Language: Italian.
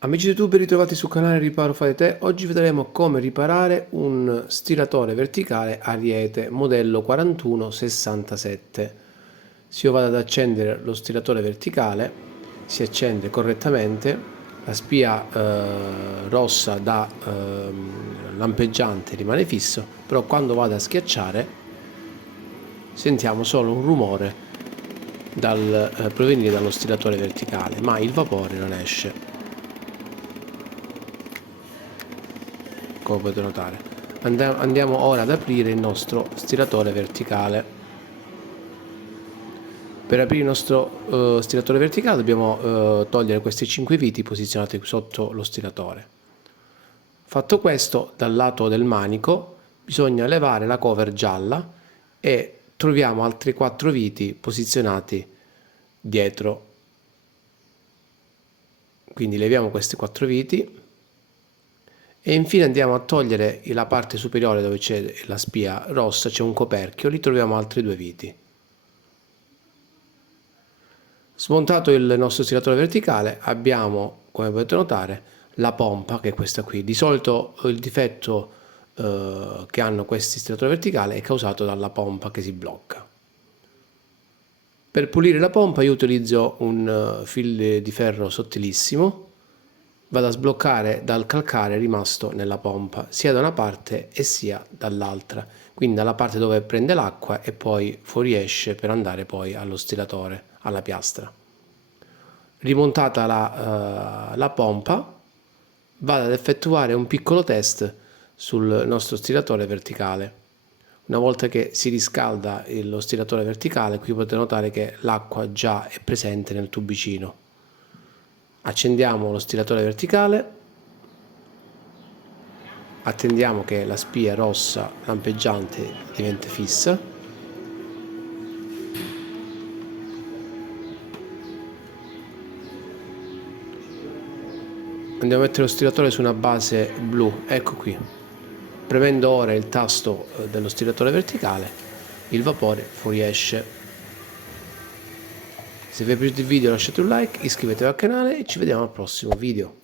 Amici YouTube, ritrovati sul canale Riparo Fai Te. Oggi vedremo come riparare un stiratore verticale Ariete modello 4167. Se io vado ad accendere lo stiratore verticale, si accende correttamente, la spia rossa da lampeggiante rimane fisso, però quando vado a schiacciare sentiamo solo un rumore provenire dallo stiratore verticale, ma il vapore non esce, come potete notare. Andiamo ora ad aprire il nostro stiratore verticale. Per aprire il nostro stiratore verticale dobbiamo togliere questi 5 viti posizionati sotto lo stiratore. Fatto questo, dal lato del manico bisogna levare la cover gialla e troviamo altri 4 viti posizionati dietro. Quindi leviamo questi 4 viti e infine andiamo a togliere la parte superiore dove c'è la spia rossa, c'è un coperchio, lì troviamo altri 2 viti. Smontato il nostro stiratore verticale abbiamo, come potete notare, la pompa, che è questa qui. Di solito il difetto che hanno questi stiratori verticali è causato dalla pompa che si blocca. Per pulire la pompa io utilizzo un fil di ferro sottilissimo, vado a sbloccare dal calcare rimasto nella pompa, sia da una parte e sia dall'altra, quindi dalla parte dove prende l'acqua e poi fuoriesce per andare poi allo stiratore, alla piastra. Rimontata la pompa, vado ad effettuare un piccolo test sul nostro stiratore verticale. Una volta che si riscalda lo stiratore verticale, qui potete notare che l'acqua già è presente nel tubicino. Accendiamo lo stiratore verticale, attendiamo che la spia rossa lampeggiante diventi fissa, andiamo a mettere lo stiratore su una base blu, ecco qui. Premendo ora il tasto dello stiratore verticale, il vapore fuoriesce. Se vi è piaciuto il video lasciate un like, iscrivetevi al canale e ci vediamo al prossimo video.